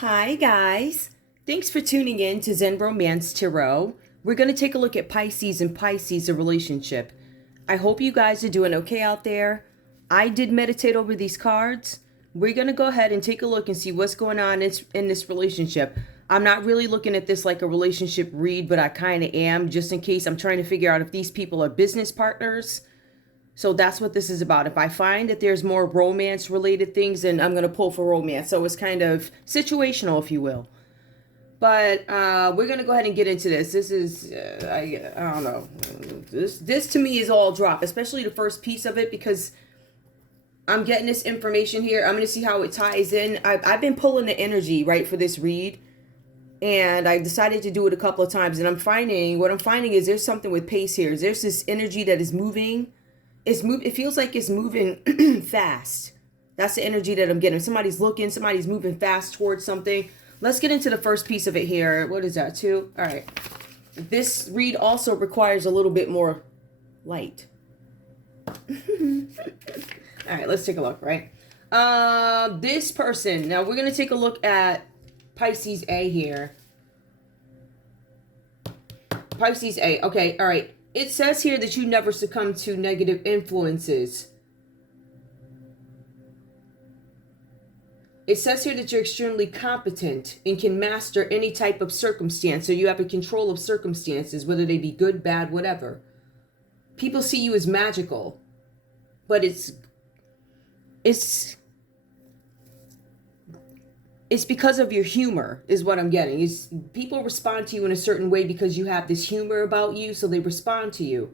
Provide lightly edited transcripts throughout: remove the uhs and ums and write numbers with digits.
Hi, guys. Thanks for tuning in to Zen Romance Tarot. We're going to take a look at Pisces and Pisces, a relationship. I hope you guys are doing okay out there. I did meditate over these cards. We're going to go ahead and take a look and see what's going on in this relationship. I'm not really looking at this like a relationship read, but I kind of am, just in case I'm trying to figure out if these people are business partners. So that's what this is about. If I find that there's more romance related things, then I'm going to pull for romance. So it's kind of situational, if you will. But we're going to go ahead and get into this. This is, I don't know. This to me is all drop, especially the first piece of it, because I'm getting this information here. I'm going to see how it ties in. I've been pulling the energy, right, for this read. And I decided to do it a couple of times. And what I'm finding is there's something with pace here. There's this energy that is moving. It feels like it's moving fast. That's the energy that I'm getting. Somebody's looking, somebody's moving fast towards something. Let's get into the first piece of it here. What is that, 2? All right. This read also requires a little bit more light. All right, let's take a look, right? This person. Now, we're going to take a look at Pisces A here. Pisces A. Okay, all right. It says here that you never succumb to negative influences. It says here that you're extremely competent and can master any type of circumstance. So you have a control of circumstances, whether they be good, bad, whatever. People see you as magical, but it's because of your humor is what I'm getting. Is people respond to you in a certain way because you have this humor about you, so they respond to you.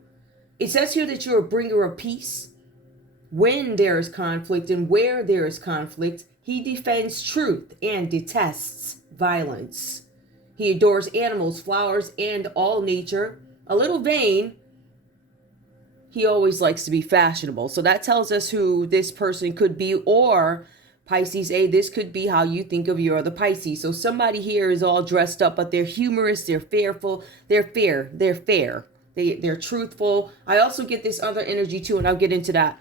It says here that you're a bringer of peace. When there is conflict and where there is conflict, he defends truth and detests violence. He adores animals, flowers, and all nature. A little vain. He always likes to be fashionable. So that tells us who this person could be, or Pisces A, this could be how you think of your other Pisces. So somebody here is all dressed up, but they're humorous, they're fearful, they're fair, they're truthful. I also get this other energy too, and I'll get into that.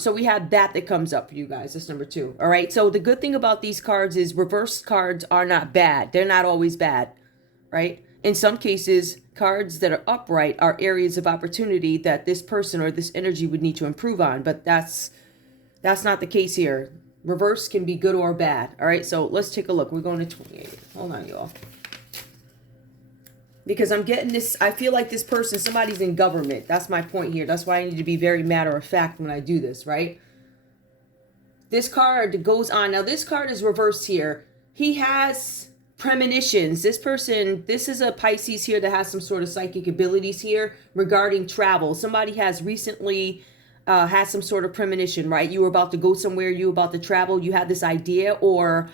So we have that comes up for you guys. That's number 2. All right. So the good thing about these cards is reversed cards are not bad. They're not always bad, right? In some cases, cards that are upright are areas of opportunity that this person or this energy would need to improve on, but that's not the case here. Reverse can be good or bad. All right, so let's take a look. We're going to 28. Hold on, y'all. Because I'm getting this, I feel like this person, somebody's in government. That's my point here. That's why I need to be very matter of fact when I do this, right? This card goes on. Now, this card is reversed here. He has premonitions. This person, this is a Pisces here that has some sort of psychic abilities here regarding travel. Somebody has recently had some sort of premonition, right? You were about to go somewhere, you were about to travel, you had this idea or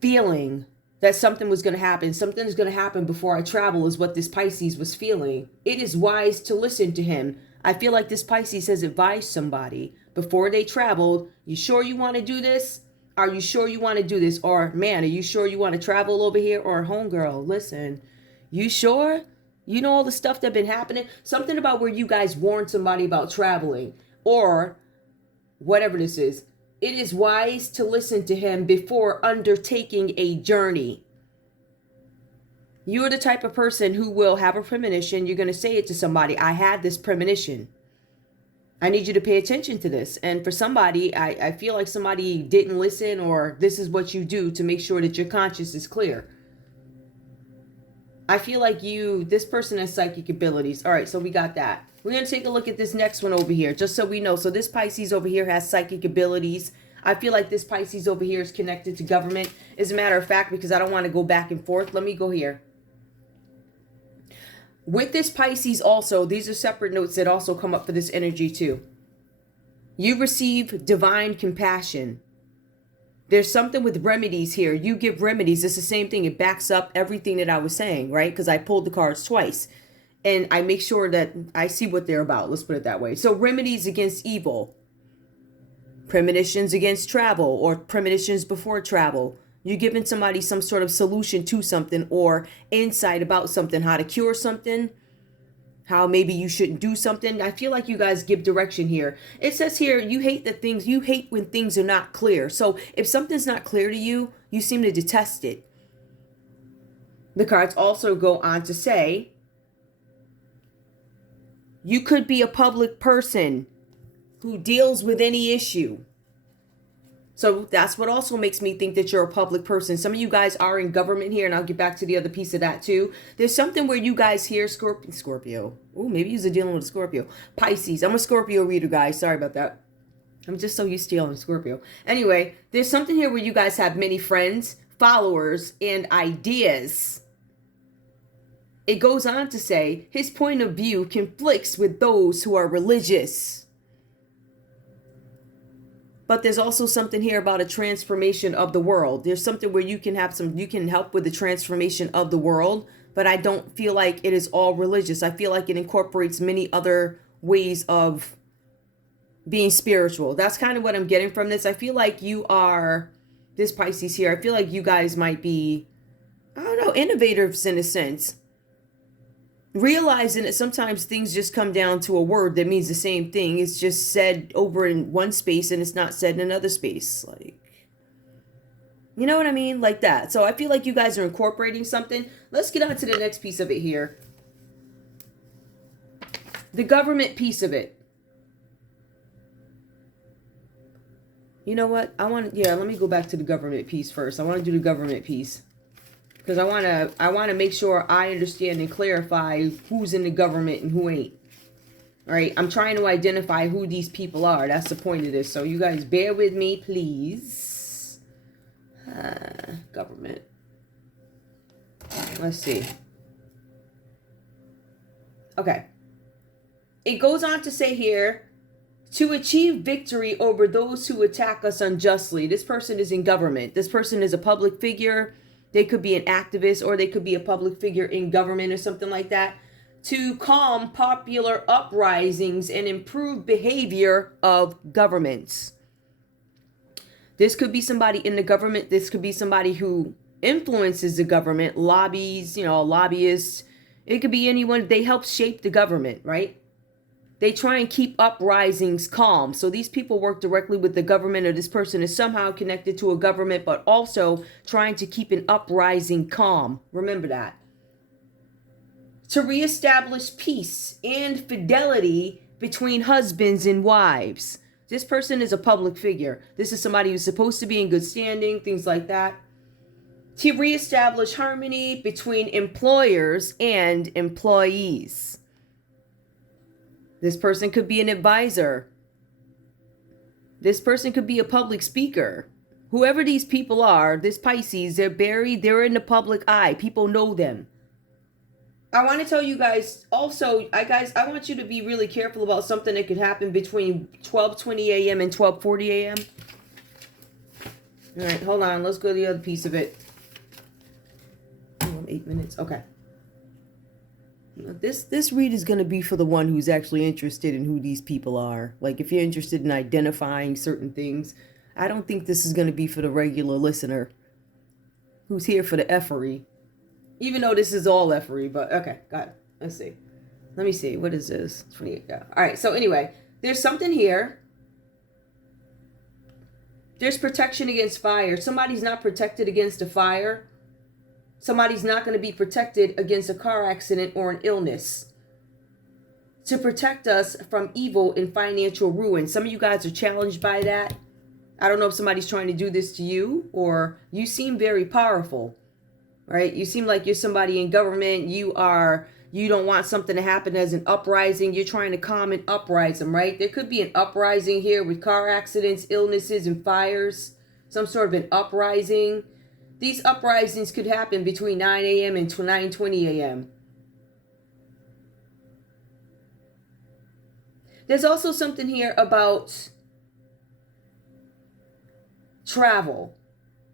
feeling that something was going to happen. Something is going to happen before I travel is what this Pisces was feeling. It is wise to listen to him. I feel like this Pisces has advised somebody before they traveled. You sure you want to do this? Are you sure you want to do this? Or, man, are you sure you want to travel over here? Or, homegirl, listen, you sure? You know all the stuff that been happening? Something about where you guys warned somebody about traveling or whatever this is. It is wise to listen to him before undertaking a journey. You are the type of person who will have a premonition. You're going to say it to somebody. I had this premonition. I need you to pay attention to this. And for somebody, I feel like somebody didn't listen, or this is what you do to make sure that your conscience is clear. I feel like this person has psychic abilities. All right, so we got that. We're going to take a look at this next one over here, just so we know. So this Pisces over here has psychic abilities. I feel like this Pisces over here is connected to government. As a matter of fact, because I don't want to go back and forth, let me go here. With this Pisces also, these are separate notes that also come up for this energy too. You receive divine compassion. There's something with remedies here. You give remedies. It's the same thing. It backs up everything that I was saying, right? Because I pulled the cards twice. And I make sure that I see what they're about. Let's put it that way. So remedies against evil. Premonitions against travel, or premonitions before travel. You're giving somebody some sort of solution to something or insight about something, how to cure something. how maybe you shouldn't do something. I feel like you guys give direction here. It says here, you hate when things are not clear. So if something's not clear to you, you seem to detest it. The cards also go on to say, you could be a public person who deals with any issue. So that's what also makes me think that you're a public person. Some of you guys are in government here, and I'll get back to the other piece of that too. There's something where you guys hear Scorpio. Oh, maybe you're dealing with a Scorpio. Pisces. I'm a Scorpio reader, guys. Sorry about that. I'm just so used to dealing with Scorpio. Anyway, there's something here where you guys have many friends, followers, and ideas. It goes on to say, his point of view conflicts with those who are religious. But there's also something here about a transformation of the world. There's something where you can help with the transformation of the world, but I don't feel like it is all religious. I feel like it incorporates many other ways of being spiritual. That's kind of what I'm getting from this. I feel like you are, this Pisces here, I feel like you guys might be, I don't know, innovators in a sense. Realizing that sometimes things just come down to a word that means the same thing. It's just said over in one space and it's not said in another space. Like, you know what I mean? Like that. So I feel like you guys are incorporating something. Let's get on to the next piece of it here. The government piece of it. You know what? let me go back to the government piece first. I want to do the government piece. Because I want to make sure I understand and clarify who's in the government and who ain't. All right, I'm trying to identify who these people are. That's the point of this. So you guys bear with me, please. Government. Let's see. Okay. It goes on to say here, to achieve victory over those who attack us unjustly. This person is in government. This person is a public figure. They could be an activist, or they could be a public figure in government or something like that. To calm popular uprisings and improve behavior of governments. This could be somebody in the government. This could be somebody who influences the government, lobbies, lobbyists. It could be anyone. They help shape the government, right? They try and keep uprisings calm. So these people work directly with the government, or this person is somehow connected to a government, but also trying to keep an uprising calm. Remember that. To reestablish peace and fidelity between husbands and wives. This person is a public figure. This is somebody who's supposed to be in good standing, things like that. To reestablish harmony between employers and employees. This person could be an advisor. This person could be a public speaker. Whoever these people are, this Pisces, they're in the public eye. People know them. I want to tell you guys also, I want you to be really careful about something that could happen between 12:20 a.m. and 12:40 a.m. All right, hold on. Let's go to the other piece of it. 8 minutes. Okay. This read is going to be for the one who's actually interested in who these people are. Like, if you're interested in identifying certain things, I don't think this is going to be for the regular listener who's here for the effery. Even though this is all effery, but okay, got it. Let's see. Let me see. What is this? 28. Yeah. All right. So anyway, there's something here. There's protection against fire. Somebody's not protected against a fire. Somebody's not going to be protected against a car accident or an illness. To protect us from evil and financial ruin. Some of you guys are challenged by that. I don't know if somebody's trying to do this to you, or you seem very powerful, right? You seem like you're somebody in government. You don't want something to happen as an uprising. You're trying to calm and uprise them, right? There could be an uprising here with car accidents, illnesses, and fires. Some sort of an uprising. These uprisings could happen between 9 a.m. and 9:20 a.m. There's also something here about travel,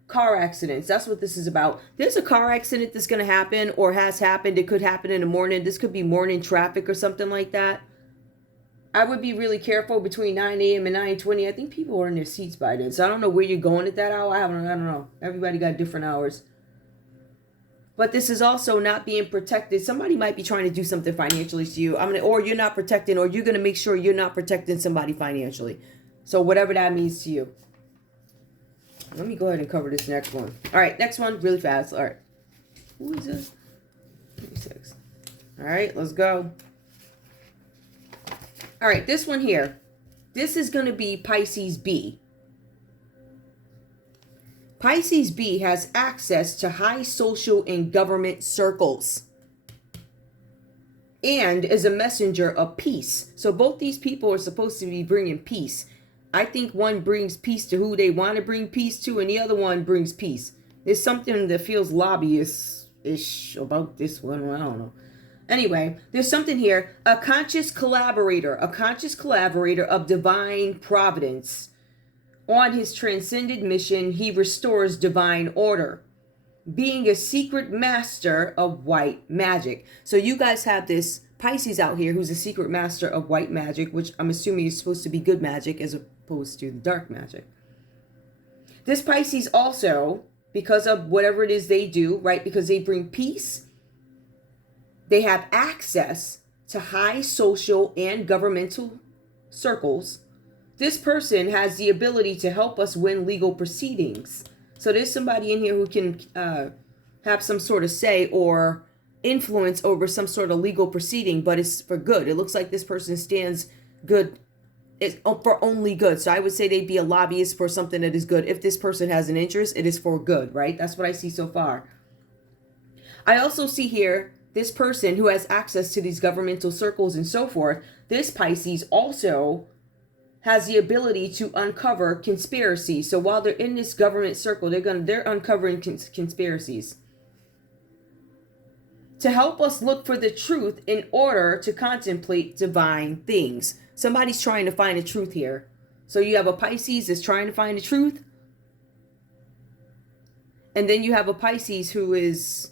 car accidents. That's what this is about. There's a car accident that's going to happen or has happened. It could happen in the morning. This could be morning traffic or something like that. I would be really careful between 9 a.m. and 9:20. I think people are in their seats by then. So I don't know where you're going at that hour. I don't know. Everybody got different hours. But this is also not being protected. Somebody might be trying to do something financially to you. Or you're not protecting, or you're going to make sure you're not protecting somebody financially. So whatever that means to you. Let me go ahead and cover this next one. All right, next one, really fast. All right. Who is this? 26. All right, let's go. All right, this one here. This is going to be Pisces B. Pisces B has access to high social and government circles and is a messenger of peace. So both these people are supposed to be bringing peace. I think one brings peace to who they want to bring peace to, and the other one brings peace. There's something that feels lobbyist-ish about this one. Well, I don't know. Anyway, there's something here. A conscious collaborator of divine providence. On his transcended mission, he restores divine order, being a secret master of white magic. So you guys have this Pisces out here who's a secret master of white magic, which I'm assuming is supposed to be good magic as opposed to the dark magic. This Pisces also, because of whatever it is they do, right, because they bring peace, they have access to high social and governmental circles. This person has the ability to help us win legal proceedings. So there's somebody in here who can have some sort of say or influence over some sort of legal proceeding, but it's for good. It looks like this person stands good. It's for only good. So I would say they'd be a lobbyist for something that is good. If this person has an interest, it is for good, right? That's what I see so far. I also see here this person who has access to these governmental circles and so forth. This Pisces also has the ability to uncover conspiracies. So while they're in this government circle, they're uncovering conspiracies to help us look for the truth in order to contemplate divine things. Somebody's trying to find the truth here. So you have a Pisces that's trying to find the truth. And then you have a Pisces who is,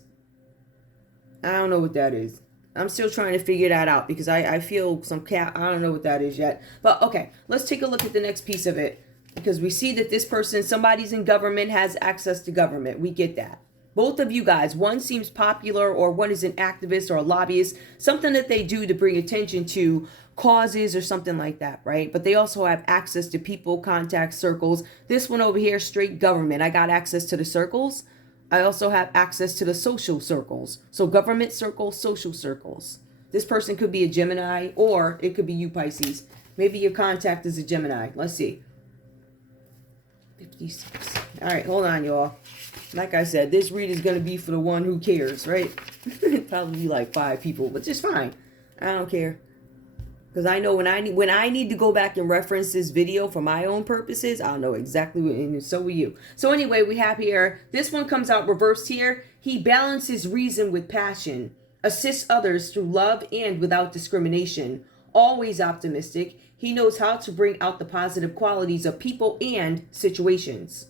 I don't know what that is. I'm still trying to figure that out because I feel some I don't know what that is yet. But okay, let's take a look at the next piece of it. Because we see that this person, somebody's in government, has access to government. We get that. Both of you guys, one seems popular or one is an activist or a lobbyist. Something that they do to bring attention to causes or something like that, right? But they also have access to people, contacts, circles. This one over here, straight government. I got access to the circles. I also have access to the social circles. So government circles, social circles. This person could be a Gemini or it could be you, Pisces. Maybe your contact is a Gemini. Let's see. 56. All right, hold on, y'all. Like I said, this read is going to be for the one who cares, right? Probably like 5 people, but just fine. I don't care. Because I know when I need to go back and reference this video for my own purposes, I'll know exactly what, and so will you. So anyway, we have here, this one comes out reversed here. He balances reason with passion, assists others through love and without discrimination. Always optimistic, he knows how to bring out the positive qualities of people and situations.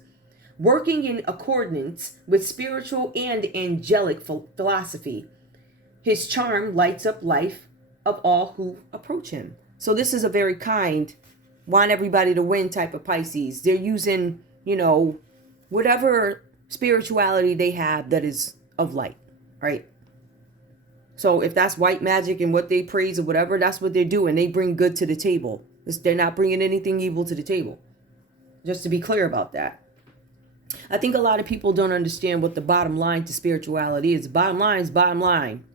Working in accordance with spiritual and angelic philosophy. His charm lights up life of all who approach him. So this is a very kind, want everybody to win type of Pisces. They're using, whatever spirituality they have that is of light, right? So if that's white magic and what they praise or whatever, that's what they're doing. They bring good to the table. They're not bringing anything evil to the table. Just to be clear about that. I think a lot of people don't understand what the bottom line to spirituality is. Bottom line is bottom line.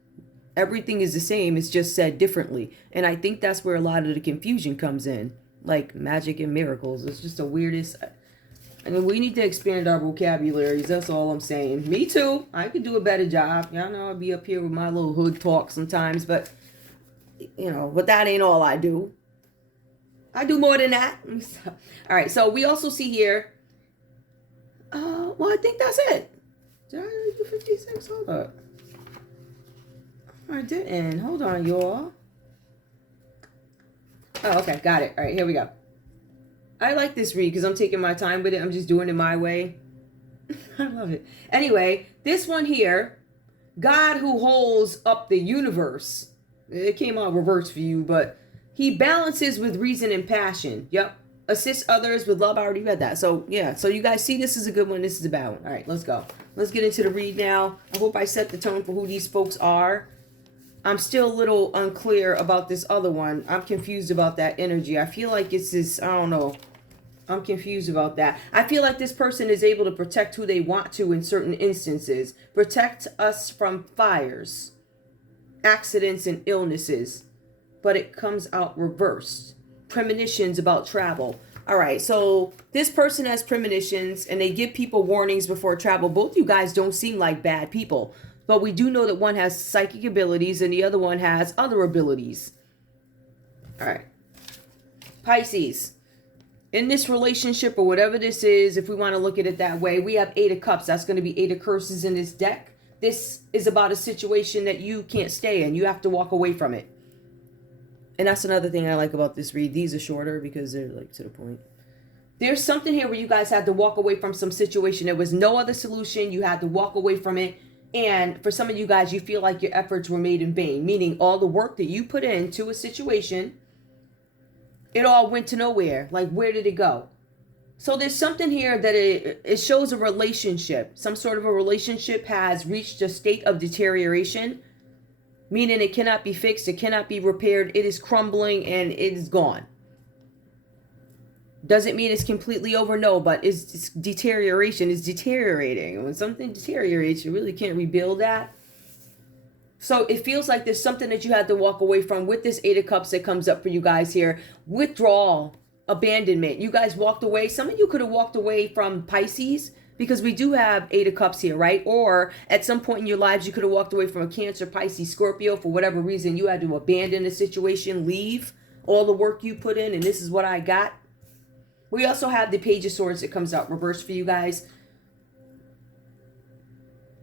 Everything is the same. It's just said differently. And I think that's where a lot of the confusion comes in. Like magic and miracles. It's just the weirdest. I mean, we need to expand our vocabularies. That's all I'm saying. Me too. I could do a better job. Y'all know I'll be up here with my little hood talk sometimes. But, but that ain't all I do. I do more than that. All right. So we also see here. Well, I think that's it. Did I already do 56? Hold up. I didn't. Hold on, y'all. Oh, okay. Got it. All right, here we go. I like this read because I'm taking my time with it. I'm just doing it my way. I love it. Anyway, this one here, God who holds up the universe. It came out reverse for you, but he balances with reason and passion. Yep. Assist others with love. I already read that. So yeah, so you guys see, this is a good one. This is a bad one. All right, let's go. Let's get into the read now. I hope I set the tone for who these folks are. I'm still a little unclear about this other one. I'm confused about that energy. I feel like it's this, I don't know. I'm confused about that. I feel like this person is able to protect who they want to in certain instances. Protect us from fires, accidents, and illnesses. But it comes out reversed. Premonitions about travel. All right, so this person has premonitions and they give people warnings before travel. Both you guys don't seem like bad people. But we do know that one has psychic abilities and the other one has other abilities. All right. Pisces. In this relationship or whatever this is, if we want to look at it that way, we have 8 of Cups. That's going to be 8 of Curses in this deck. This is about a situation that you can't stay in. You have to walk away from it. And that's another thing I like about this read. These are shorter because they're like to the point. There's something here where you guys had to walk away from some situation. There was no other solution. You had to walk away from it. And for some of you guys, you feel like your efforts were made in vain, meaning all the work that you put into a situation, it all went to nowhere. Like, where did it go? So there's something here that it shows a relationship. Some sort of a relationship has reached a state of deterioration, meaning it cannot be fixed, it cannot be repaired, it is crumbling and it is gone. Doesn't mean it's completely over, no, but it's deterioration, is deteriorating. And when something deteriorates, you really can't rebuild that. So it feels like there's something that you had to walk away from with this 8 of Cups that comes up for you guys here. Withdrawal, abandonment. You guys walked away. Some of you could have walked away from Pisces because we do have 8 of Cups here, right? Or at some point in your lives, you could have walked away from a Cancer, Pisces, Scorpio. For whatever reason, you had to abandon the situation, leave all the work you put in, and this is what I got. We also have the Page of Swords that comes out reversed for you guys.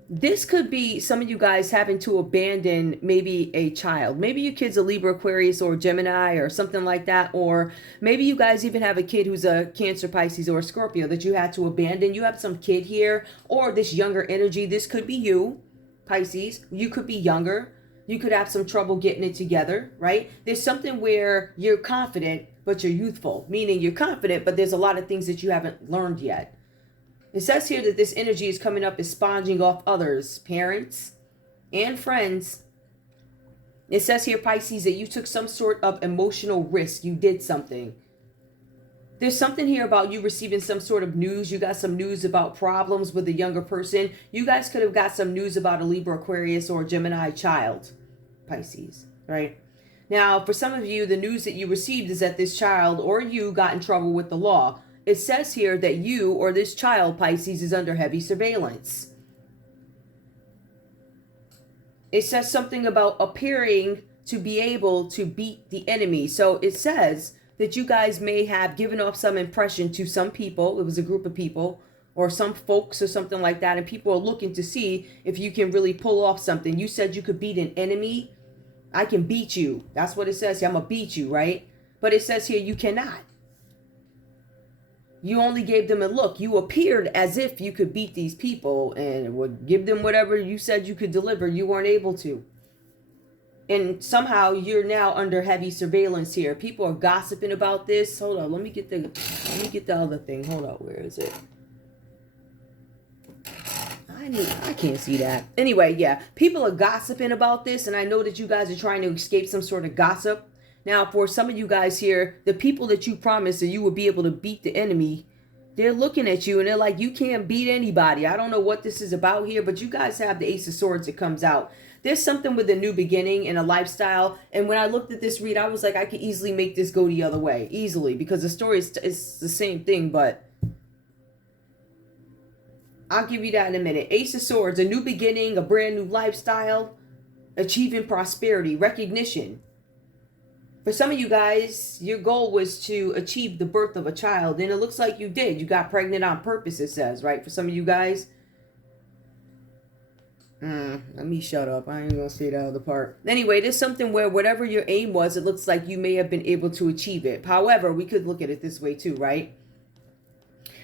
This could be some of you guys having to abandon maybe a child. Maybe your kid's a Libra, Aquarius, or Gemini or something like that. Or maybe you guys even have a kid who's a Cancer, Pisces, or Scorpio that you had to abandon. You have some kid here or this younger energy. This could be you, Pisces. You could be younger. You could have some trouble getting it together, right? There's something where you're confident, but you're youthful, meaning you're confident, but there's a lot of things that you haven't learned yet. It says here that this energy is coming up as sponging off others, parents and friends. It says here, Pisces, that you took some sort of emotional risk. You did something. There's something here about you receiving some sort of news. You got some news about problems with a younger person. You guys could have got some news about a Libra, Aquarius, or Gemini child, Pisces, right? Now, for some of you, the news that you received is that this child or you got in trouble with the law. It says here that you or this child, Pisces, is under heavy surveillance. It says something about appearing to be able to beat the enemy. So it says that you guys may have given off some impression to some people. It was a group of people or some folks or something like that. And people are looking to see if you can really pull off something. You said you could beat an enemy. I can beat you. That's what it says here. I'm going to beat you, right? But it says here you cannot. You only gave them a look. You appeared as if you could beat these people and would give them whatever you said you could deliver. You weren't able to. And somehow you're now under heavy surveillance here. People are gossiping about this. Hold on, let me get the other thing. Hold on, where is it? I can't see that. Anyway, yeah, people are gossiping about this, and I know that you guys are trying to escape some sort of gossip. Now, for some of you guys here, the people that you promised that you would be able to beat the enemy, they're looking at you and they're like, you can't beat anybody. I don't know what this is about here, but you guys have the Ace of Swords that comes out. There's something with a new beginning and a lifestyle. And when I looked at this read, I was like, I could easily make this go the other way, easily, because the story is the same thing, but I'll give you that in a minute. Ace of Swords, a new beginning, a brand new lifestyle, achieving prosperity, recognition. For some of you guys, your goal was to achieve the birth of a child, and it looks like you did. You got pregnant on purpose, it says, right? For some of you guys. Let me shut up. I ain't gonna say the other part. Anyway, there's something where whatever your aim was, it looks like you may have been able to achieve it. However, we could look at it this way too, right?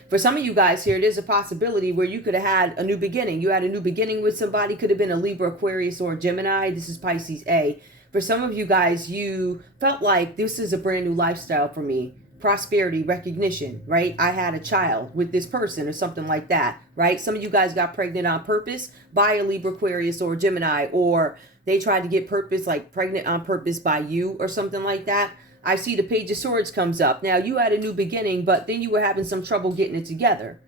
For some of you guys here, there's a possibility where you could have had a new beginning. You had a new beginning with somebody. Could have been a Libra, Aquarius, or Gemini. This is Pisces A. For some of you guys, you felt like this is a brand new lifestyle for me. prosperity, recognition, right? I had a child with this person or something like that, right? Some of you guys got pregnant on purpose by a Libra, Aquarius, or Gemini, or they tried to get pregnant on purpose by you or something like that. I see the Page of Swords comes up. Now, you had a new beginning, but then you were having some trouble getting it together.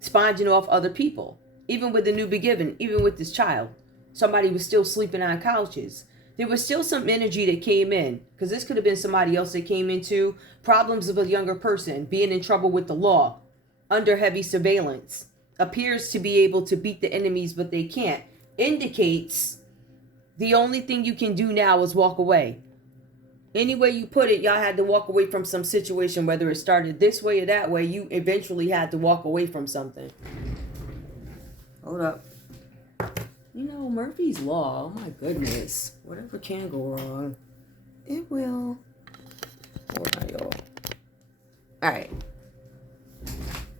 Sponging off other people. Even with the new beginning, even with this child. Somebody was still sleeping on couches. There was still some energy that came in, because this could have been somebody else that came into problems of a younger person, being in trouble with the law, under heavy surveillance, appears to be able to beat the enemies, but they can't. Indicates the only thing you can do now is walk away. Any way you put it, y'all had to walk away from some situation, whether it started this way or that way, you eventually had to walk away from something. Hold up. You know, Murphy's Law, oh my goodness. Whatever can go wrong, it will. Hold on, y'all. Alright.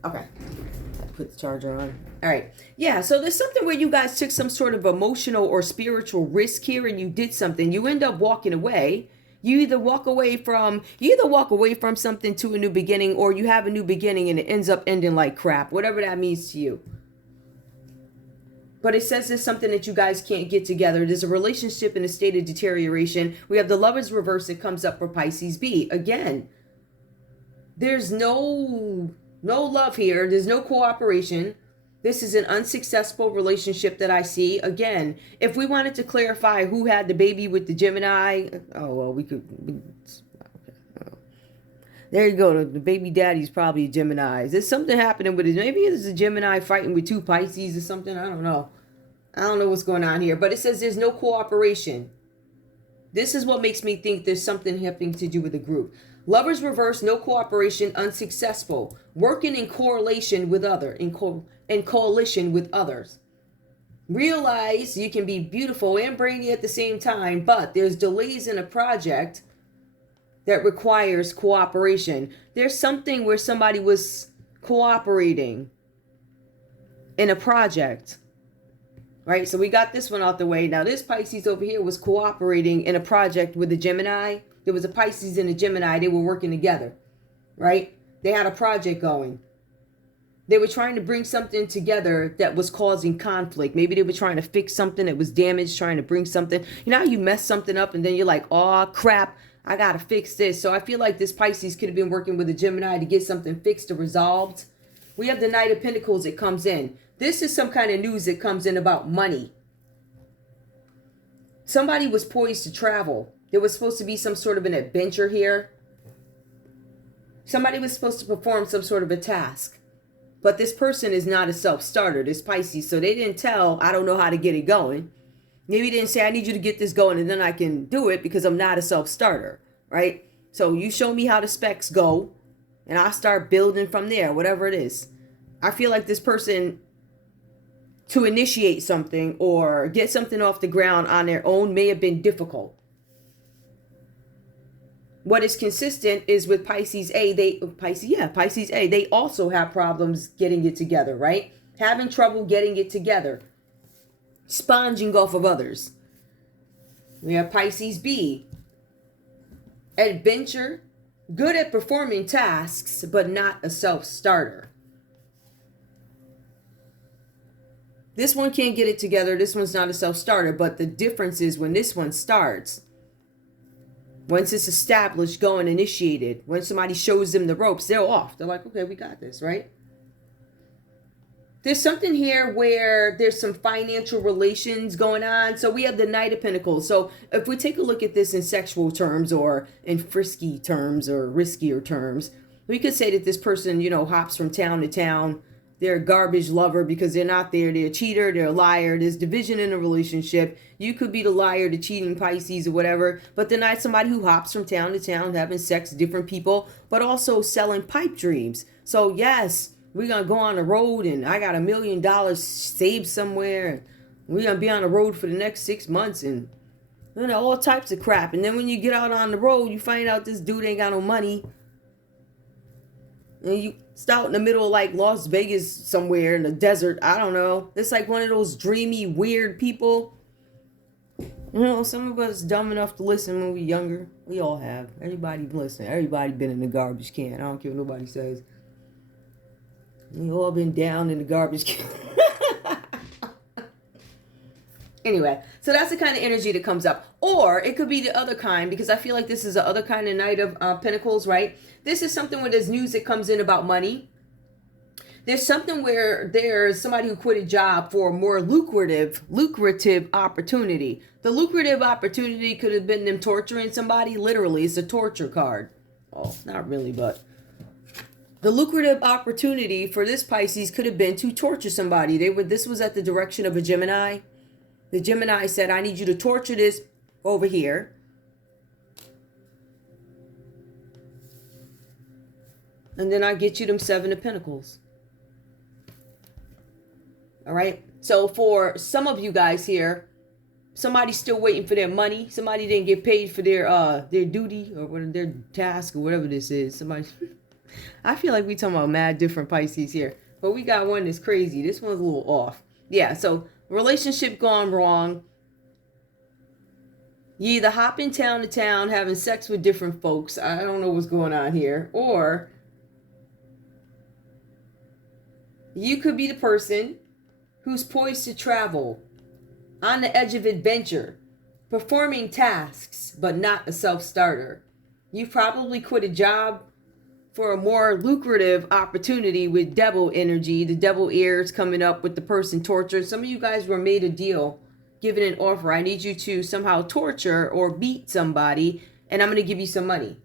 Okay. Put the charger on. Alright. Yeah, so there's something where you guys took some sort of emotional or spiritual risk here and you did something. You end up walking away. You either walk away from something to a new beginning, or you have a new beginning and it ends up ending like crap. Whatever that means to you. But it says there's something that you guys can't get together. There's a relationship in a state of deterioration. We have the Lovers reverse that comes up for Pisces B. Again, there's no love here. There's no cooperation. This is an unsuccessful relationship that I see. Again, if we wanted to clarify who had the baby with the Gemini, there you go. The baby daddy's probably a Gemini. There's something happening with it. Maybe there's a Gemini fighting with two Pisces or something. I don't know. I don't know what's going on here. But it says there's no cooperation. This is what makes me think there's something having to do with the group. Lovers reverse, no cooperation, unsuccessful. Working in correlation with in coalition with others. Realize you can be beautiful and brainy at the same time, but there's delays in a project that requires cooperation. There's something where somebody was cooperating in a project, right? So we got this one out the way. Now this Pisces over here was cooperating in a project with a Gemini. There was a Pisces and a Gemini. They were working together, right? They had a project going. They were trying to bring something together that was causing conflict. Maybe they were trying to fix something that was damaged, trying to bring something. You know how you mess something up and then you're like, oh crap, I gotta fix this. So I feel like this Pisces could have been working with a Gemini to get something fixed or resolved. We have the Knight of Pentacles that comes in. This is some kind of news that comes in about money. Somebody was poised to travel. There was supposed to be some sort of an adventure here. Somebody was supposed to perform some sort of a task. But this person is not a self-starter, this Pisces. So they didn't tell, I don't know how to get it going. Maybe they didn't say, I need you to get this going and then I can do it because I'm not a self-starter, right? So you show me how the specs go and I'll start building from there, whatever it is. I feel like this person, to initiate something or get something off the ground on their own, may have been difficult. What is consistent is with Pisces A, Pisces A, they also have problems getting it together, right? Having trouble getting it together. Sponging off of others. We have Pisces B. Adventure. Good at performing tasks, but not a self-starter. This one can't get it together. This one's not a self-starter, but the difference is when this one starts, once it's established, going, initiated, when somebody shows them the ropes, they're off. They're like, okay, we got this, right? There's something here where there's some financial relations going on. So we have the Knight of Pentacles. So if we take a look at this in sexual terms or in frisky terms or riskier terms, we could say that this person, you know, hops from town to town. They're a garbage lover because they're not there. They're a cheater. They're a liar. There's division in a relationship. You could be the liar, the cheating Pisces or whatever. But they're not somebody who hops from town to town, having sex with different people, but also selling pipe dreams. So yes, we're going to go on the road and I got $1 million saved somewhere. We're going to be on the road for the next 6 months and, you know, all types of crap. And then when you get out on the road, you find out this dude ain't got no money. And you start in the middle of like Las Vegas somewhere in the desert. I don't know. It's like one of those dreamy, weird people. You know, some of us dumb enough to listen when we younger. We all have. Everybody listen. Everybody been in the garbage can. I don't care what nobody says. We all been down in the garbage can. Anyway, so that's the kind of energy that comes up. Or it could be the other kind, because I feel like this is the other kind of Knight of Pentacles, right? This is something where there's news that comes in about money. There's something where there's somebody who quit a job for a more lucrative opportunity. The lucrative opportunity could have been them torturing somebody. Literally, it's a torture card. Oh, not really, but the lucrative opportunity for this Pisces could have been to torture somebody. This was at the direction of a Gemini. The Gemini said, I need you to torture this over here. And then I get you them 7 of Pentacles. All right. So for some of you guys here, somebody's still waiting for their money. Somebody didn't get paid for their duty or their task or whatever this is. Somebody. I feel like we talking about mad different Pisces here, but we got one that's crazy. This one's a little off. Yeah. So relationship gone wrong. You either hopping town to town, having sex with different folks. I don't know what's going on here. Or you could be the person who's poised to travel, on the edge of adventure, performing tasks, but not a self-starter. You probably quit a job for a more lucrative opportunity with devil energy. The devil ears coming up with the person tortured. Some of you guys were made a deal, given an offer. I need you to somehow torture or beat somebody, and I'm going to give you some money.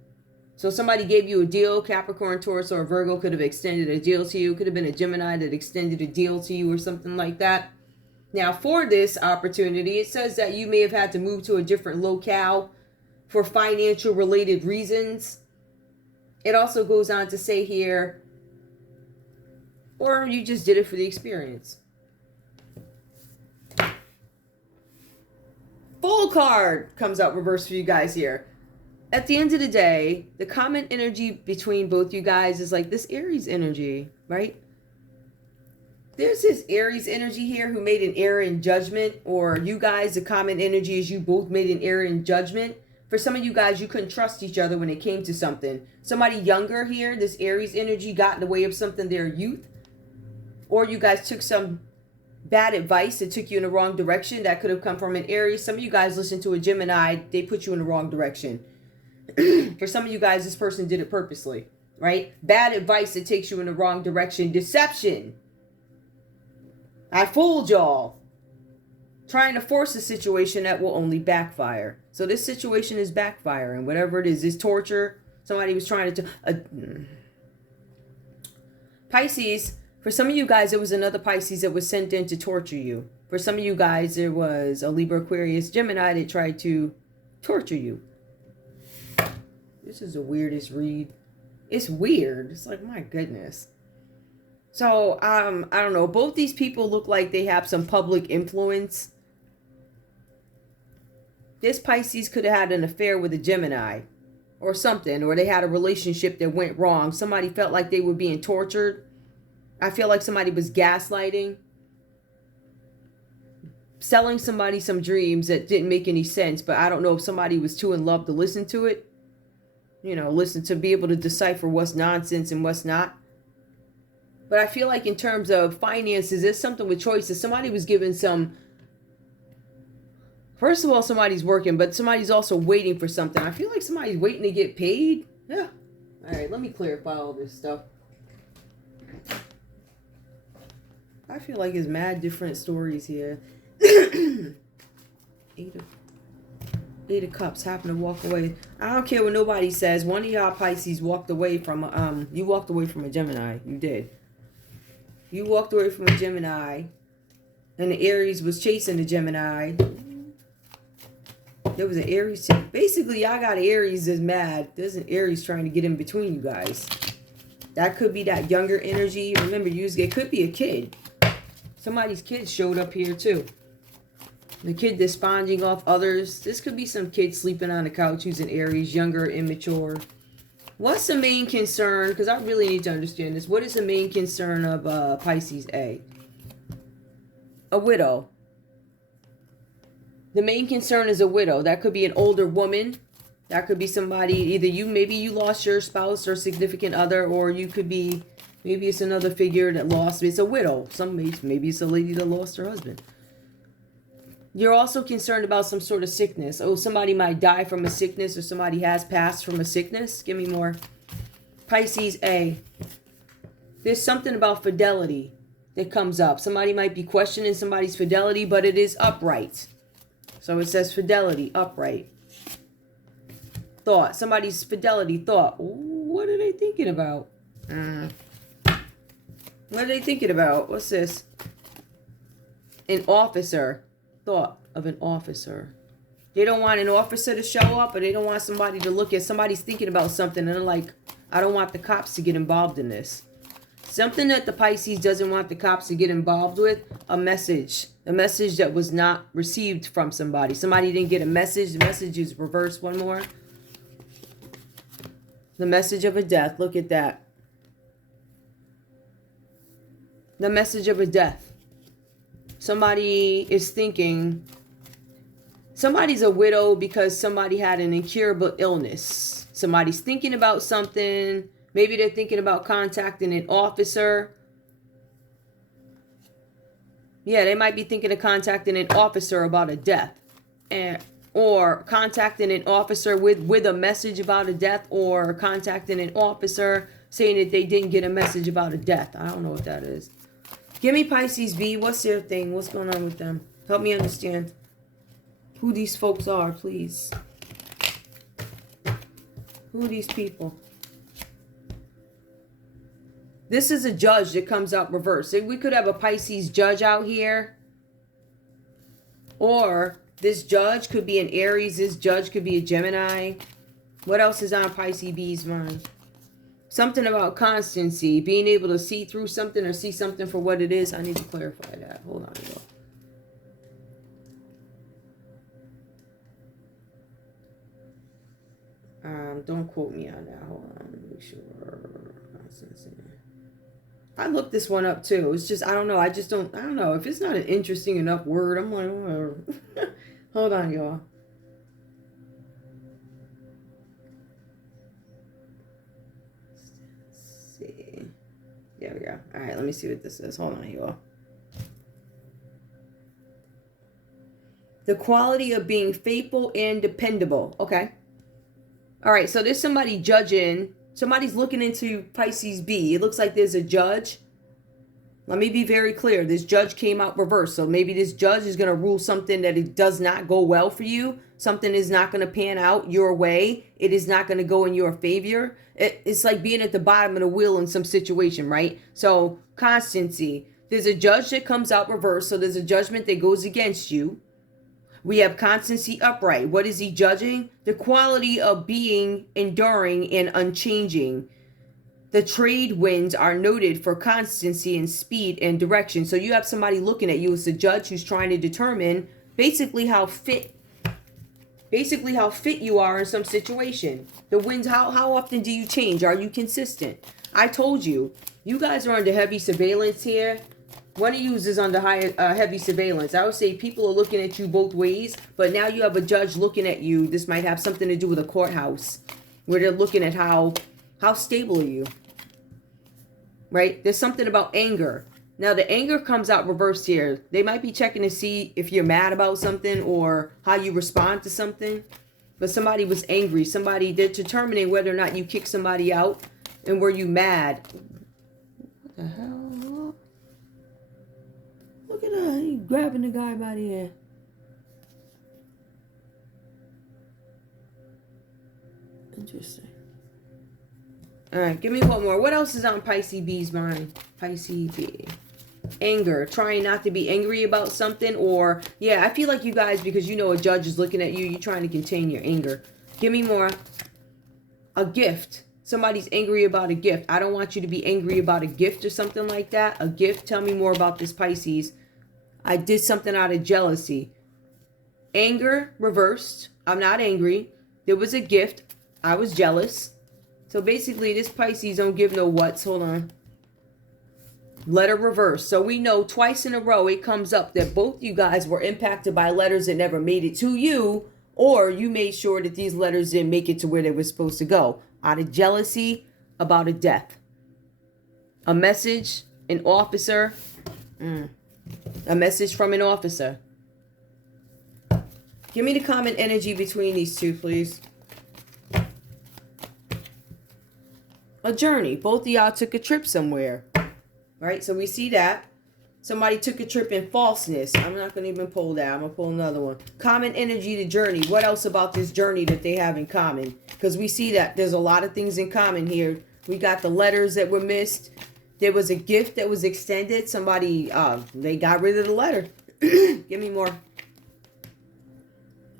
So somebody gave you a deal. Capricorn, Taurus, or Virgo could have extended a deal to you. Could have been a Gemini that extended a deal to you or something like that. Now, for this opportunity, it says that you may have had to move to a different locale for financial related reasons. It also goes on to say here, or you just did it for the experience. Full card comes out reversed for you guys here. At the end of the day, the common energy between both you guys is like this Aries energy, right? There's this Aries energy here who made an error in judgment, or you guys, the common energy is you both made an error in judgment. For some of you guys, you couldn't trust each other when it came to something. Somebody younger here, this Aries energy got in the way of something, their youth. Or you guys took some bad advice that took you in the wrong direction. That could have come from an Aries. Some of you guys listened to a Gemini, they put you in the wrong direction. For some of you guys, this person did it purposely, right? Bad advice that takes you in the wrong direction. Deception. I fooled y'all. Trying to force a situation that will only backfire. So this situation is backfiring. Whatever it is, this torture. Somebody was trying to... Pisces, for some of you guys, it was another Pisces that was sent in to torture you. For some of you guys, there was a Libra, Aquarius, Gemini that tried to torture you. This is the weirdest read. It's weird. It's like, my goodness. So, I don't know. Both these people look like they have some public influence. This Pisces could have had an affair with a Gemini or something, or they had a relationship that went wrong. Somebody felt like they were being tortured. I feel like somebody was gaslighting, selling somebody some dreams that didn't make any sense, but I don't know if somebody was too in love to listen to it. You know, listen to be able to decipher what's nonsense and what's not. But I feel like in terms of finances, there's something with choices. Somebody was given some... First of all, somebody's working, but somebody's also waiting for something. I feel like somebody's waiting to get paid. Yeah. All right, let me clarify all this stuff. I feel like it's mad different stories here. Eight of Cups, happen to walk away. I don't care what nobody says. One of y'all Pisces walked away from you walked away from a Gemini. You did. You walked away from a Gemini, and the Aries was chasing the Gemini. There was an Aries. Basically, y'all got Aries is mad. There's an Aries trying to get in between you guys. That could be that younger energy. Remember, it could be a kid. Somebody's kid showed up here too. The kid that's sponging off others. This could be some kid sleeping on the couch who's an Aries, younger, immature. What's the main concern? Because I really need to understand this. What is the main concern of Pisces A? A widow. The main concern is a widow. That could be an older woman. That could be somebody, either you, maybe you lost your spouse or significant other, or you could be, maybe it's another figure that lost. It's a widow. Maybe it's a lady that lost her husband. You're also concerned about some sort of sickness. Oh, somebody might die from a sickness, or somebody has passed from a sickness. Give me more. Pisces A. There's something about fidelity that comes up. Somebody might be questioning somebody's fidelity, but it is upright. So it says fidelity, upright. Thought. Somebody's fidelity, thought. What are they thinking about? What are they thinking about? What's this? An officer. Thought of an officer. They don't want an officer to show up, or they don't want somebody to look at. Somebody's thinking about something and they're like, I don't want the cops to get involved in this. Something that the Pisces doesn't want the cops to get involved with, a message. A message that was not received from somebody. Somebody didn't get a message. The message is reversed. One more. The message of a death. Look at that. The message of a death. Somebody is thinking, somebody's a widow because somebody had an incurable illness. Somebody's thinking about something. Maybe they're thinking about contacting an officer. Yeah, they might be thinking of contacting an officer about a death. Or contacting an officer with a message about a death, or contacting an officer saying that they didn't get a message about a death. I don't know what that is. Give me Pisces B. What's their thing? What's going on with them? Help me understand who these folks are, please. Who are these people? This is a judge that comes out reversed. We could have a Pisces judge out here. Or this judge could be an Aries. This judge could be a Gemini. What else is on Pisces B's mind? Something about constancy. Being able to see through something or see something for what it is. I need to clarify that. Hold on. Don't quote me on that. Hold on. Let me make sure. Constancy. I looked this one up too. It's just, I don't know. I don't know. If it's not an interesting enough word, I'm like, whatever. Hold on, y'all. Let's see. There we go. All right, let me see what this is. Hold on, y'all. The quality of being faithful and dependable. Okay. All right, so there's somebody judging. Somebody's looking into Pisces B. It looks like there's a judge. Let me be very clear. This judge came out reversed. So maybe this judge is going to rule something that it does not go well for you. Something is not going to pan out your way. It is not going to go in your favor. It's like being at the bottom of the wheel in some situation, right? So constancy. There's a judge that comes out reversed. So there's a judgment that goes against you. We have constancy upright. What is he judging? The quality of being enduring and unchanging. The trade winds are noted for constancy and speed and direction. So you have somebody looking at you as a judge who's trying to determine basically how fit you are in some situation. The winds, how often do you change? Are you consistent? I told you, you guys are under heavy surveillance here. One of you is under heavy surveillance. I would say people are looking at you both ways, but now you have a judge looking at you. This might have something to do with a courthouse, where they're looking at how stable are you, right? There's something about anger. Now the anger comes out reversed here. They might be checking to see if you're mad about something or how you respond to something, but somebody was angry. They're determining whether or not you kick somebody out, and were you mad? What the hell? Look at that. He's grabbing the guy by the ear. Interesting. All right, give me one more. What else is on Pisces B's mind? Pisces B. Anger. Trying not to be angry about something. Or, yeah, I feel like you guys, because you know a judge is looking at you, you're trying to contain your anger. Give me more. A gift. Somebody's angry about a gift. I don't want you to be angry about a gift or something like that. A gift. Tell me more about this Pisces. I did something out of jealousy. Anger reversed. I'm not angry. There was a gift. I was jealous. So basically, this Pisces don't give no whats. Hold on. Letter reverse. So we know twice in a row it comes up that both you guys were impacted by letters that never made it to you, or you made sure that these letters didn't make it to where they were supposed to go out of jealousy about a death. A message, an officer, a message from an officer. Give me the common energy between these two, please. A journey. Both of y'all took a trip somewhere. Right? So we see that. Somebody took a trip in falseness. I'm not going to even pull that. I'm going to pull another one. Common energy to journey. What else about this journey that they have in common? Because we see that there's a lot of things in common here. We got the letters that were missed. There was a gift that was extended. Somebody, they got rid of the letter. Give me more.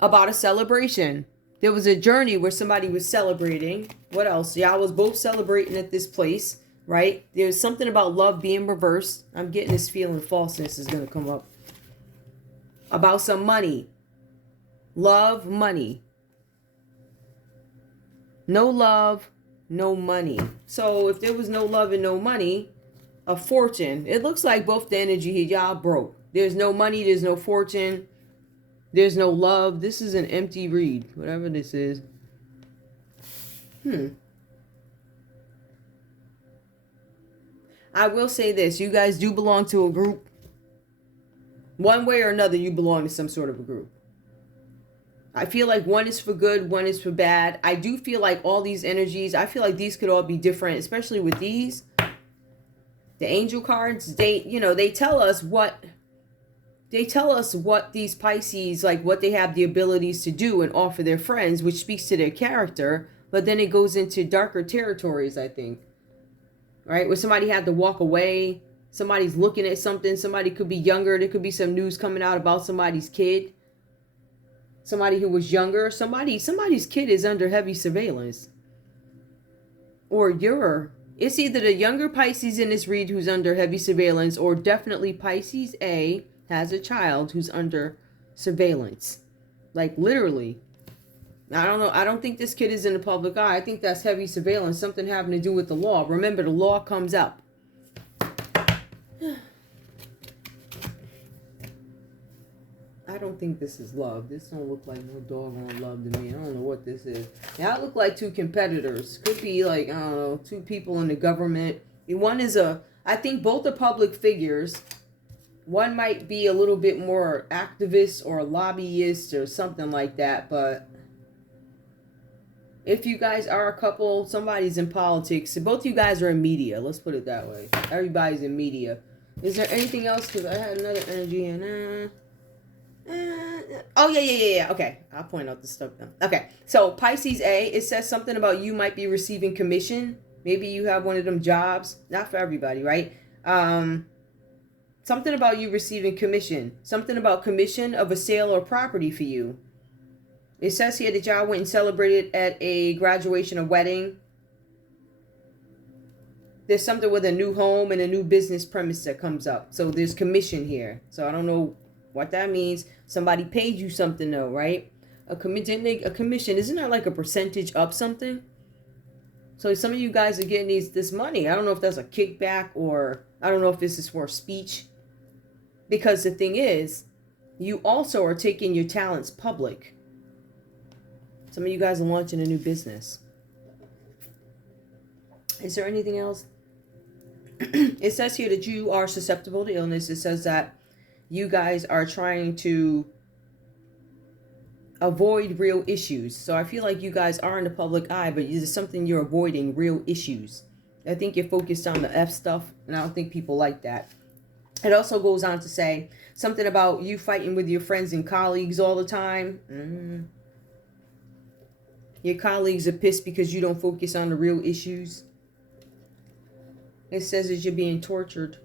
About a celebration. There was a journey where somebody was celebrating. What else? Y'all was both celebrating at this place, right? There's something about love being reversed. I'm getting this feeling falseness is going to come up. About some money. Love, money. No love, no money. So if there was no love and no money, a fortune. It looks like both the energy here, y'all broke. There's no money, there's no fortune. There's no love. This is an empty read. Whatever this is. I will say this. You guys do belong to a group. One way or another, you belong to some sort of a group. I feel like one is for good, one is for bad. I do feel like all these energies, I feel like these could all be different, especially with these. The angel cards, they tell us what these Pisces, like what they have the abilities to do and offer their friends, which speaks to their character. But then it goes into darker territories, I think. Right? Where somebody had to walk away. Somebody's looking at something. Somebody could be younger. There could be some news coming out about somebody's kid. Somebody who was younger. Somebody's kid is under heavy surveillance. Or it's either the younger Pisces in this read who's under heavy surveillance, or definitely Pisces A has a child who's under surveillance. Like literally. I don't know. I don't think this kid is in the public eye. I think that's heavy surveillance. Something having to do with the law. Remember, the law comes up. I don't think this is love. This don't look like no doggone love to me. I don't know what this is. Now I look like two competitors. Could be like, I don't know, two people in the government. One is I think both are public figures. One might be a little bit more activist or lobbyist or something like that. But if you guys are a couple, somebody's in politics. Both you guys are in media. Let's put it that way. Everybody's in media. Is there anything else? Because I had another energy in. Oh, yeah. Okay, I'll point out the stuff now. Okay, so Pisces A, it says something about you might be receiving commission. Maybe you have one of them jobs. Not for everybody, right? Something about you receiving commission. Something about commission of a sale or property for you. It says here that y'all went and celebrated at a graduation or wedding. There's something with a new home and a new business premise that comes up. So there's commission here. So I don't know what that means. Somebody paid you something though, right? A commission, isn't that like a percentage of something? So some of you guys are getting this money. I don't know if that's a kickback, or I don't know if this is for speech. Because the thing is, you also are taking your talents public. Some of you guys are launching a new business. Is there anything else? It says here that you are susceptible to illness. It says that you guys are trying to avoid real issues. So I feel like you guys are in the public eye, but there's something you're avoiding, real issues. I think you're focused on the F stuff, and I don't think people like that. It also goes on to say something about you fighting with your friends and colleagues all the time. Your colleagues are pissed because you don't focus on the real issues. It says that you're being tortured.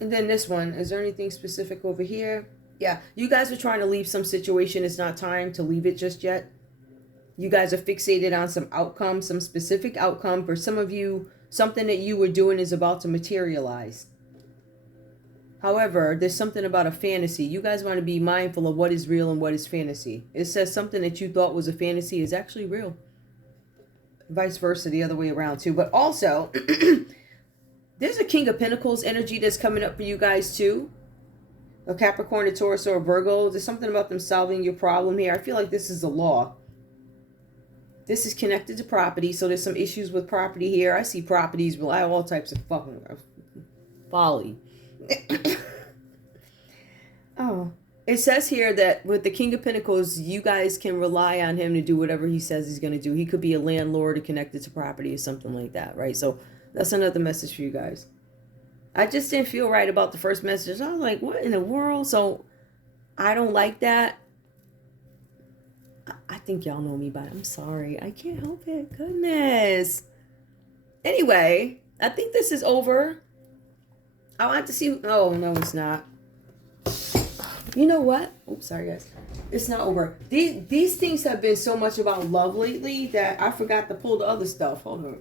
And then this one, is there anything specific over here? Yeah, you guys are trying to leave some situation. It's not time to leave it just yet. You guys are fixated on some outcome, some specific outcome. For some of you, something that you were doing is about to materialize. However, there's something about a fantasy. You guys want to be mindful of what is real and what is fantasy. It says something that you thought was a fantasy is actually real. Vice versa, the other way around too. But also, There's a King of Pentacles energy that's coming up for you guys too. A Capricorn, a Taurus, or a Virgo. There's something about them solving your problem here. I feel like this is the law. This is connected to property, so there's some issues with property here. I see properties rely on all types of fucking folly. Oh. It says here that with the King of Pentacles, you guys can rely on him to do whatever he says he's going to do. He could be a landlord or connected to property or something like that, right? So that's another message for you guys. I just didn't feel right about the first message. I was like, what in the world? So I don't like that. I think y'all know me, but I'm sorry. I can't help it. Goodness. Anyway, I think this is over. I want to see. Oh, no, it's not. You know what? Oops, sorry, guys. It's not over. These things have been so much about love lately that I forgot to pull the other stuff. Hold on.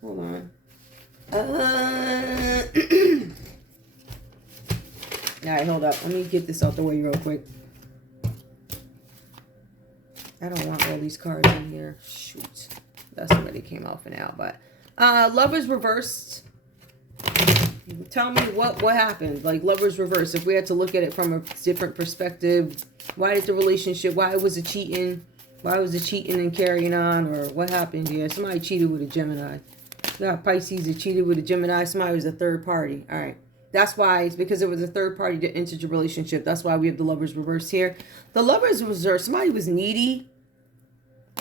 Hold on. All right, hold up. Let me get this out the way real quick. I don't want all these cards in here. Shoot. That's where they came out for now. But Lovers reversed. Tell me what happened. Like Lovers reversed. If we had to look at it from a different perspective, why did the relationship, why was it cheating? Why was it cheating and carrying on? Or what happened here? Somebody cheated with a Gemini. You got Pisces that cheated with a Gemini. Somebody was a third party. All right. That's why. It's because it was a third party that entered your relationship. That's why we have the Lovers reversed here. The Lovers reversed. Somebody was needy.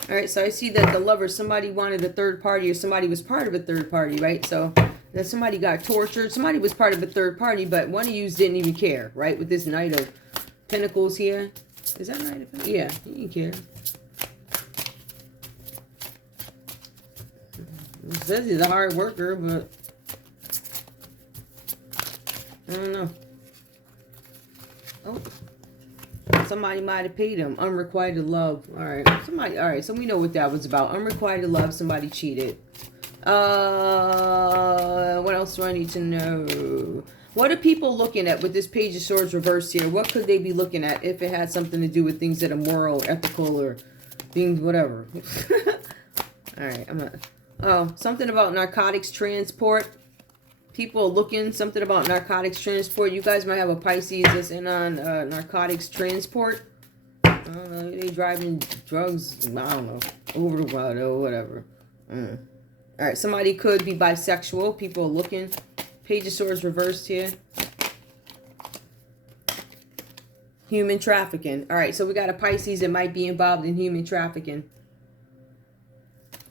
All right. So I see that the Lovers, somebody wanted a third party or somebody was part of a third party, right? So that somebody got tortured. Somebody was part of a third party, but one of you didn't even care, right? With this Knight of Pentacles here. Is that Knight of Pentacles? Yeah, he didn't care. It says he's a hard worker, but I don't know. Oh, somebody might have paid him. Unrequited love. All right, somebody. All right, so we know what that was about. Unrequited love. Somebody cheated. What else do I need to know? What are people looking at with this Page of Swords reversed here? What could they be looking at if it had something to do with things that are moral, ethical, or things, whatever? All right, I'm not. Oh, something about narcotics transport. People looking, something about narcotics transport. You guys might have a Pisces that's in on narcotics transport. I don't know, they driving drugs, I don't know, over the road or whatever. All right, somebody could be bisexual. People are looking. Page of Swords reversed here. Human trafficking. All right, so we got a Pisces that might be involved in human trafficking.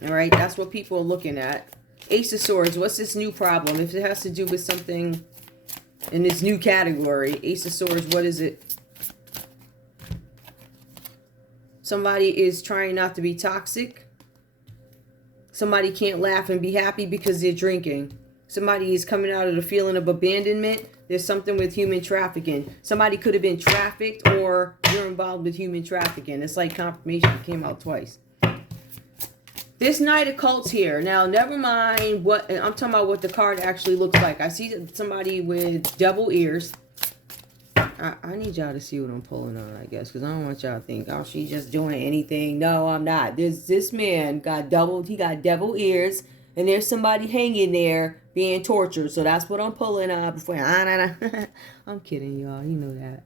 All right, that's what people are looking at. Ace of Swords, what's this new problem? If it has to do with something in this new category, Ace of Swords, what is it? Somebody is trying not to be toxic. Somebody can't laugh and be happy because they're drinking. Somebody is coming out of the feeling of abandonment. There's something with human trafficking. Somebody could have been trafficked or you're involved with human trafficking. It's like confirmation. It came out twice. This Knight of Cups here. Now, never mind what... I'm talking about what the card actually looks like. I see somebody with double ears. I need y'all to see what I'm pulling on, I guess. Because I don't want y'all to think, oh, she's just doing anything. No, I'm not. This man got double... He got devil ears. And there's somebody hanging there being tortured. So that's what I'm pulling on. Before I'm kidding, y'all. You know that.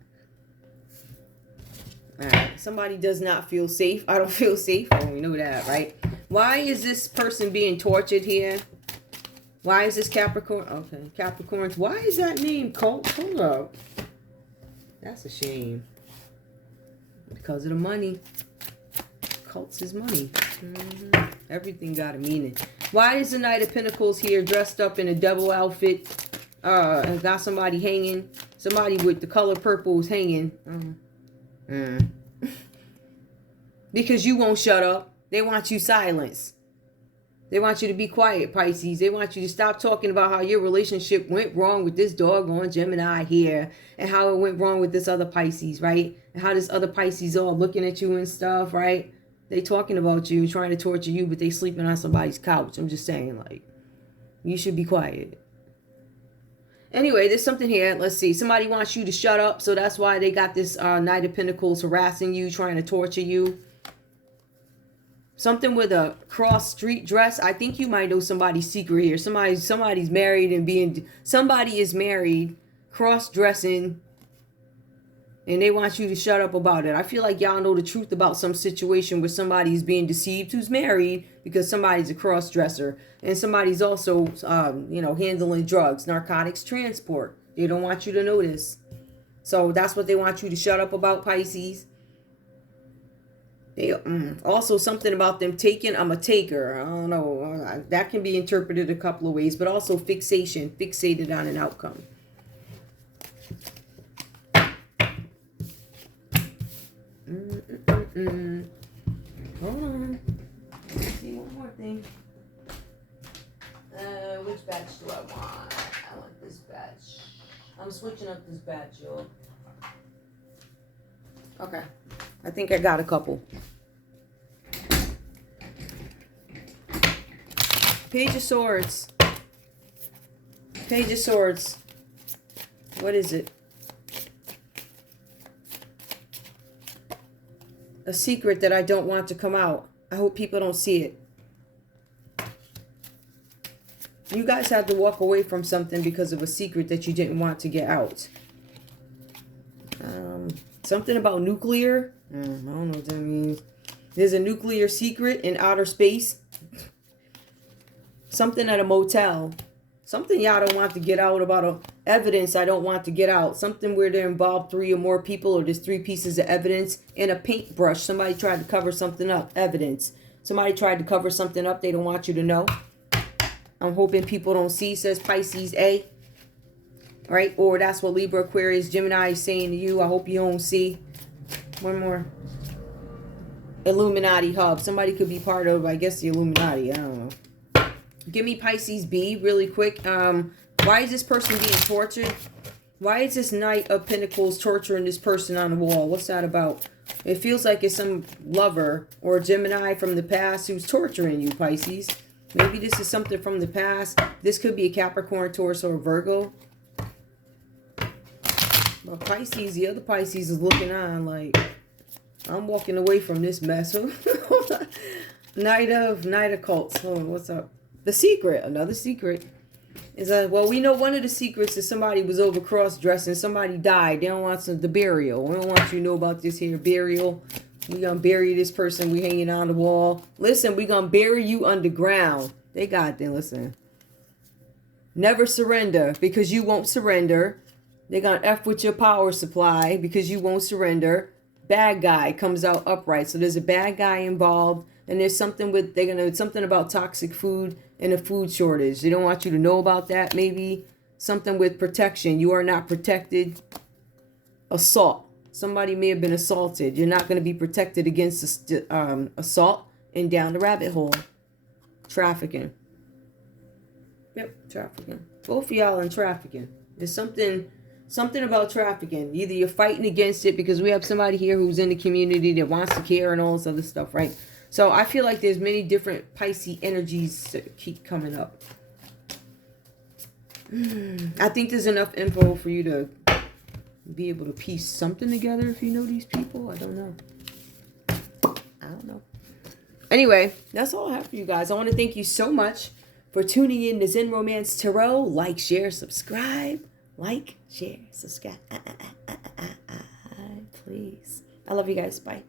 Alright. Somebody does not feel safe. I don't feel safe. Oh, we know that, right? Why is this person being tortured here? Why is this Capricorn? Okay, Capricorns. Why is that name Cult? Hold up. That's a shame. Because of the money. Cults is money. Everything got a meaning. Why is the Knight of Pentacles here dressed up in a double outfit? And got somebody hanging. Somebody with the color purple is hanging. Because you won't shut up. They want you silenced. They want you to be quiet, Pisces. They want you to stop talking about how your relationship went wrong with this doggone Gemini here. And how it went wrong with this other Pisces, right? And how this other Pisces all looking at you and stuff, right? They talking about you, trying to torture you, but they sleeping on somebody's couch. I'm just saying, like, you should be quiet. Anyway, there's something here. Let's see. Somebody wants you to shut up. So that's why they got this Knight of Pentacles harassing you, trying to torture you. All right, somebody does not feel safe. I don't feel safe. Oh, we know that, right? Why is this person being tortured here? Why is this Capricorn? Okay, Capricorns. Why is the Knight of Pentacles here dressed up in a double outfit? And got somebody hanging. Somebody with the color purple is hanging. Because you won't shut up. They want you to stop talking about how your relationship went wrong with this doggone Gemini here. And how it went wrong with this other Pisces, right? They talking about you, trying to torture you, but they sleeping on somebody's couch. I'm just saying, like, you should be quiet. Anyway, there's something here. Let's see. Somebody wants you to shut up. So that's why they got this Knight of Pentacles harassing you, trying to torture you. Something with a cross street dress. I think you might know somebody's secret here. Somebody's married and somebody is married, cross dressing, and they want you to shut up about it. I feel like y'all know the truth about some situation where somebody's being deceived who's married because somebody's a cross dresser, and somebody's also handling drugs, narcotics, transport. They don't want you to know this. So that's what they want you to shut up about, Pisces. They also something about them taking. I'm a taker. I don't know. That can be interpreted a couple of ways, but also fixation, fixated on an outcome. Hold on. Let's see one more thing. Which batch do I want? I want this batch. I'm switching up this batch, y'all. Okay. I think I got a couple. Page of Swords. Page of Swords. What is it? A secret that I don't want to come out. I hope people don't see it. You guys had to walk away from something because of a secret that you didn't want to get out. Something about nuclear. I don't know what that means. There's a nuclear secret in outer space. Something at a motel. Something y'all don't want to get out about evidence I don't want to get out. Something where they're involved 3 or more people, or there's 3 pieces of evidence and a paintbrush. Somebody tried to cover something up. Evidence. Somebody tried to cover something up they don't want you to know. I'm hoping people don't see, says Pisces A. All right, or that's what Libra, Aquarius, Gemini is saying to you. I hope you don't see. One more. Illuminati hub. Somebody could be part of, I guess, the Illuminati. I don't know. Give me Pisces B really quick. Why is this person being tortured? Why is this Knight of Pentacles torturing this person on the wall? What's that about? It feels like it's some lover or Gemini from the past who's torturing you, Pisces. Maybe this is something from the past. This could be a Capricorn, Taurus, or Virgo. But Pisces, the other Pisces is looking on like, I'm walking away from this mess. Knight of Cups. Oh, what's up? The secret, another secret. Is well, we know one of the secrets is somebody was over cross-dressing. Somebody died. They don't want the burial. We don't want you to know about this here burial. We gonna bury this person. We hanging on the wall. Listen, we gonna bury you underground. They got there. Listen. Never surrender because you won't surrender. They're gonna F with your power supply because you won't surrender. Bad guy comes out upright. So there's a bad guy involved. And there's something with, something about toxic food and a food shortage. They don't want you to know about that. Maybe something with protection. You are not protected. Assault. Somebody may have been assaulted. You're not going to be protected against assault. And down the rabbit hole. Trafficking. Yep, trafficking. Both of y'all in trafficking. There's something about trafficking. Either you're fighting against it because we have somebody here who's in the community that wants to care and all this other stuff, right? So I feel like there's many different Pisces energies that keep coming up. I think there's enough info for you to be able to piece something together if you know these people. I don't know. Anyway, that's all I have for you guys. I want to thank you so much for tuning in to Zen Romance Tarot. Like, share, subscribe. Like, share, subscribe. Please. I love you guys. Bye.